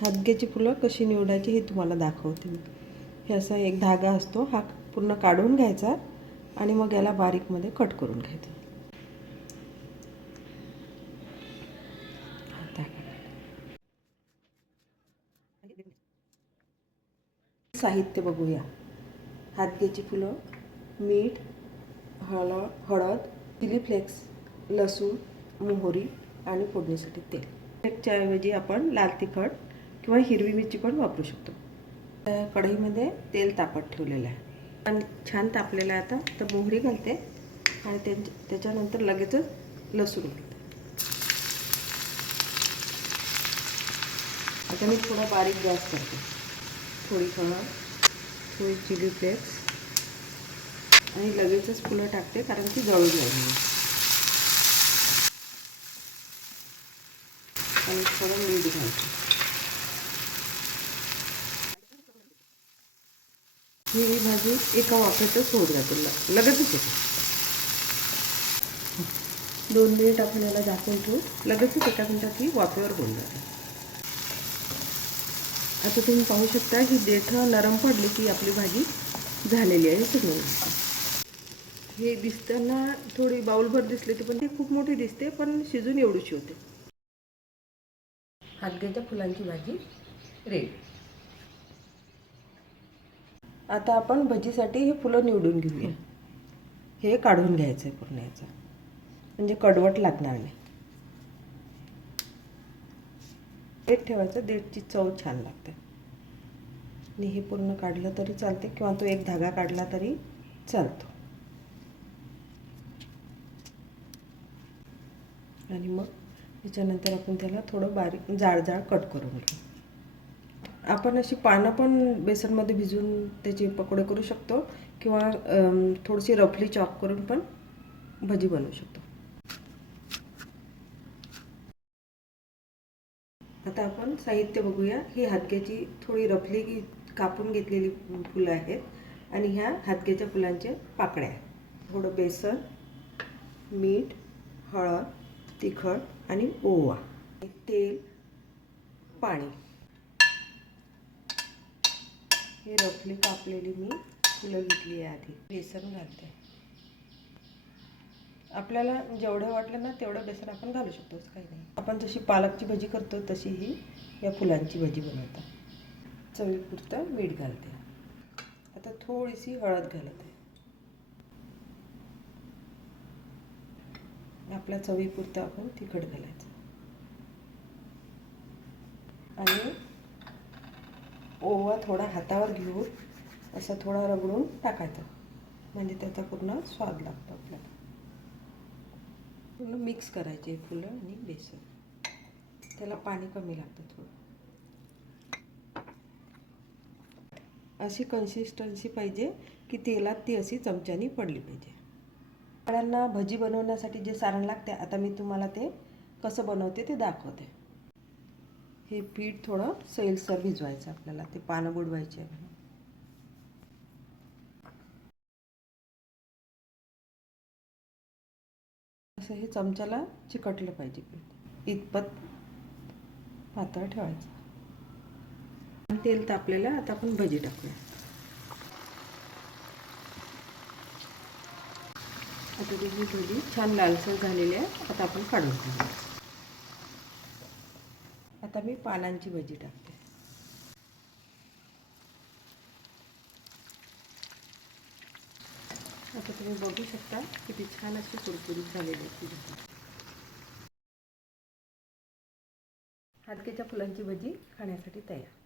हादग्याची फुलं कशी निवडायची हे तुम्हाला दाखवते मी. हे असा एक धागा असतो हा पूर्ण काढून घ्यायचा आणि मग याला बारीकमध्ये कट करून घ्यायचा. साहित्य बघूया. हातग्याची फुलं मीठ हळ हळद चिली फ्लेक्स लसूण मोहरी आणि फोडणीसाठी तेल. फ्लेक्सच्या ऐवजी आपण लाल तिखट किंवा हिरवी मिरची पण वापरू शकतो. कढईमध्ये तेल तापत ठेवलेलं आहे. आणि छान तापलेलं आहे आता. तर मोहरी घालते. आणि त्या त्याच्यानंतर लगेचच लसूण घालते. आता मी थोडा बारीक गॅस करते. थोडी हळद थोडी चिली फ्लेक्स. आणि लगेचच फुलं टाकते कारण ती जळून लागली आणि थोडं मीठ घालते. ही भाजी एका वाफेतच होऊन जाते. लगेचच होते. दोन मिनिट आपण याला झाकून ठेवू. लगेचच एका मिनिटात ही वाफेवर होऊन जाते. आता तुम्ही पाहू शकता ही देठं नरम पडली की आपली भाजी झालेली आहे. हे हे दिसताना थोडी बाउलभर दिसली ती पण ती खूप मोठी दिसते पण शिजून एवढीशी होते. हातग्याच्या फुलांची भाजी रेडी. आता आपण भजीसाठी हे फुलं निवडून घेऊया. हे काढून घ्यायचं आहे पूर्ण याचं. म्हणजे कडवट लागणार नाही. देठ ठेवायचं देठची चव छान लागते. आणि हे पूर्ण काढलं तरी चालते किंवा तो एक धागा काढला तरी चालतो. आणि मग त्याच्यानंतर आपण त्याला थोडं बारीक जाड जाड कट करून घेऊ. आपण अशी पानं पण बेसनमध्ये भिजवून त्याचे पकोडे करू शकतो किंवा थोडीशी रफली चॉप करून पण भजी बनवू शकतो. आता आपण साहित्य बघूया. ही हातग्याची थोडी रफली कापून घेतलेली फुलं आहेत आणि ह्या हातग्याच्या फुलांचे पाकळ्या आहेत. थोडं बेसन मीठ हळद तिखट आणि ओवा तेल पाणी. ही रफली कापलेली मी फुलं घेतली आहे आधी. बेसन घालते. आपल्याला जेवढं वाटलं ना तेवढं बेसन आपण घालू शकतो काही नाही. आपण जशी पालकची भजी करतो तशी ही या फुलांची भजी बनवतात चवीपुरतं मीठ घालते. आता थोडीशी हळद घालत. आहे आपल्या चवीपुरतं आपण तिखट घालायचं. आणि ओवा थोडा हातावर घेऊन असं थोडा रगडून टाकायचा. म्हणजे त्याचा पूर्ण स्वाद लागतो आपल्याला. पूर्ण मिक्स करायचे फुलं आणि बेसन. त्याला पाणी कमी लागतं थोडं. अशी कन्सिस्टन्सी पाहिजे की तेलात ती अशी चमच्यानी पडली पाहिजे. फळांना भजी बनवण्यासाठी जे सारण लागते आता मी तुम्हाला ते कसं बनवते ते दाखवते. हे पीठ थोडं सैलसर भिजवायचं आपल्याला ते पानं बुडवायचे आहे असं हे चमच्याला चिकटलं पाहिजे पीठ. इतपत पातळ ठेवायचं. तेल तापलेलं आता आपण भजी टाकूया. आता ती ही भजी छान लालसर झालेली आहे आता आपण काढून घेऊया. आता मी पानांची भजी टाकते. आता तुम्ही बघू शकता किती छान अशी कुरकुरीत झालेली आहे ती भजी. फुलांची भजी खाण्यासाठी तयार.